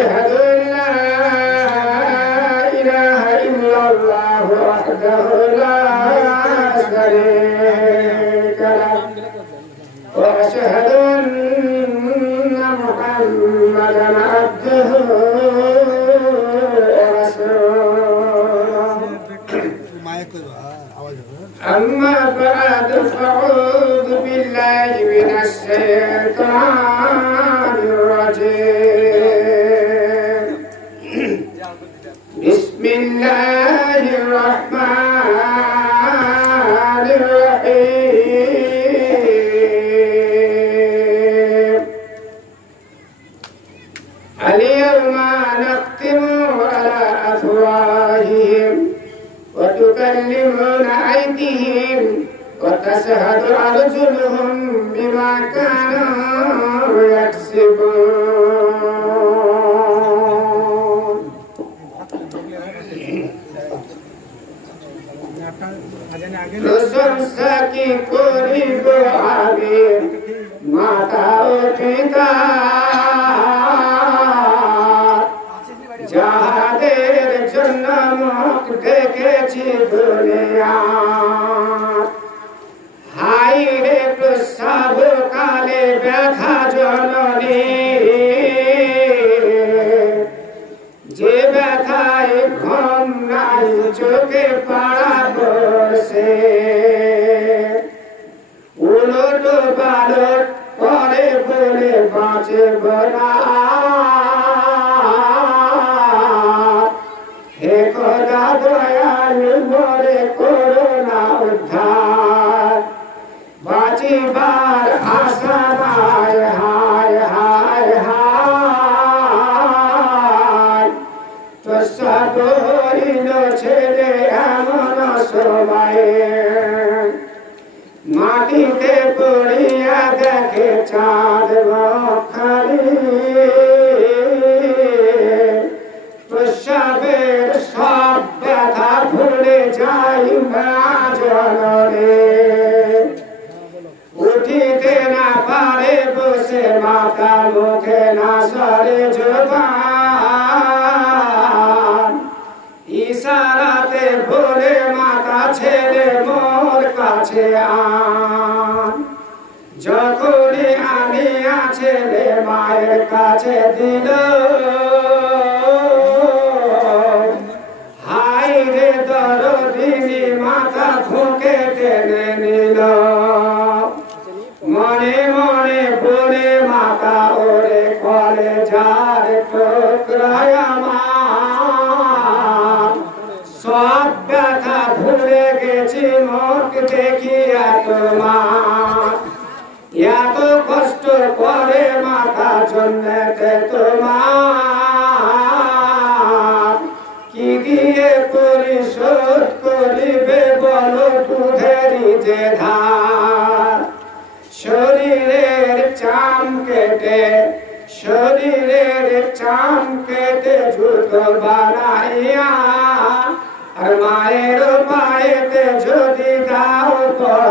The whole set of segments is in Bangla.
يهده أن لا إله إلا الله وحده لا شريك له وأشهد सरकार وتشهد أرجلهم بما كانوا يكسبون প্রশংসা কি করিব আমি মাতা ও পিতা যাহাদের জন্য মুখ দেখেছি দুনিয়া পাড়া বসে। উলট পালট করে বলে বাঁচব না হে খোদা দয়াল মরে করোনা প্রসাদহীন ছেলে এমন মাটিতে পড়িয়া দেখে চাঁদ খালি প্রসাবের সব ব্যথা ভুলে যাই মা জনরে উঠিতে না পারে বসে মাথা মুখে না সরে জোগান কাছে দিল। হাই রে দরদিনী, মাথা ফুকে টেনে নিল। মনে মনে বলে, মাতা, ওরে কলে যার টুকরায় আমার। সব ব্যথা ভুলে গেছি, মুখ দেখিয়া তোমার। এত কষ্ট করে মাথা জন্যতে তোমার। কি দিয়ে পরিশোধ করিবে বলো দুধেরই যে ধার? শরীরের চাম কেটে, শরীরের চাম কেটে জুতো বানাইয়া, আর মায়ের পায়েতে যদি দাও পড়াইয়া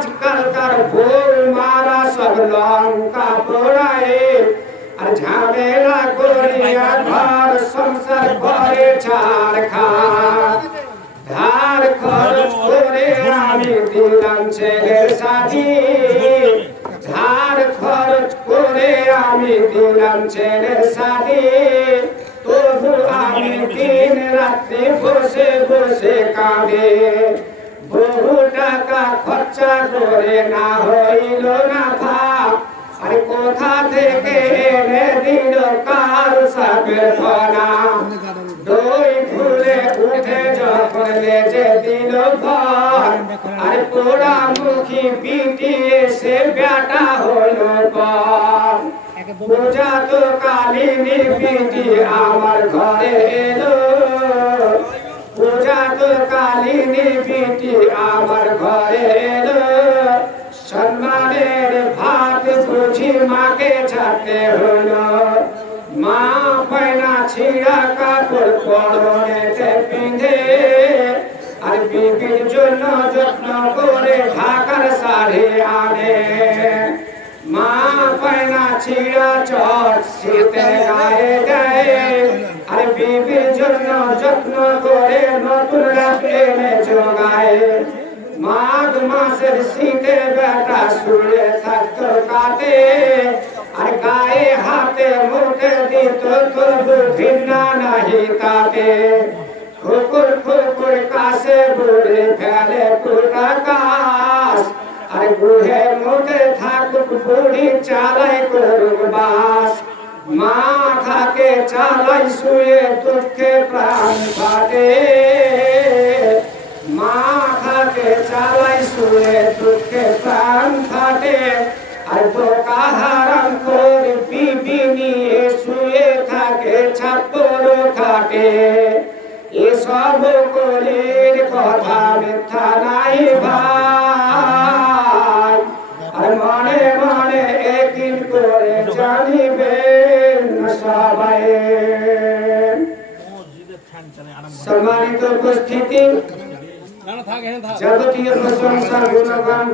আজকাল কার ভোল মারা সব লঙ্কা পোড়ায়ে আর ঝামেলা করিয়া ঘর সংসার করে ছাড় খায়। ধার খরচ করে আমি দিলাম ছেলের সাজি ধার খরচ করে আমি দিলাম ছেলের সাজি তবু আমি দিন রাত্রে বসে বসে কাঁদে। করে না হইল না আরে কোথা থেকে এনে দিল কার ফনা দই ফুলে উঠে দিল ভর আর পোড়া মুখী পিটি এসে বেটা হলো পর। পূজা তো পিটি আমার ঘরে এলো। পূজা তো পিটি আমার ঘরে ছাড়তে হলো মা পয়না ছিঁড়া কাপড় পরনেতে পিঁধে। আর বিবির জন্য যত্ন করে ঢাকার শাড়ি আনে। মা পয়না ছিঁড়া চট শীতে গায়ে দেয়। আর বিবির জন্য যত্ন করে নতুন রাত এনে জোগায়। মাঘ মাসের শীতে বেটা শুয়ে থাকতো কাটে গায়ে হাতে মুখে দিত তবু ঘৃণা নাহি তাতে। কুকুর কুকুর কাছে বুড়ি ফেলে পুরা কাশ আর বুড়ে মুখে থাকুক বুড়ি চালাই করুক বাস। মা থাকে চালাই শুয়ে দুঃখে প্রাণ ফাটে মা থাকে চালাই শুয়ে দুঃখে প্রাণ ফাটে আর বোকা ছাপর খাটে এসব কলির কথা মিথ্যা নাই ভাই। আর মনে মনে একদিন করে জানিবেন সবাই। সম্মানিত উপস্থিতি। যাবতীয় প্রশংসা গুণগান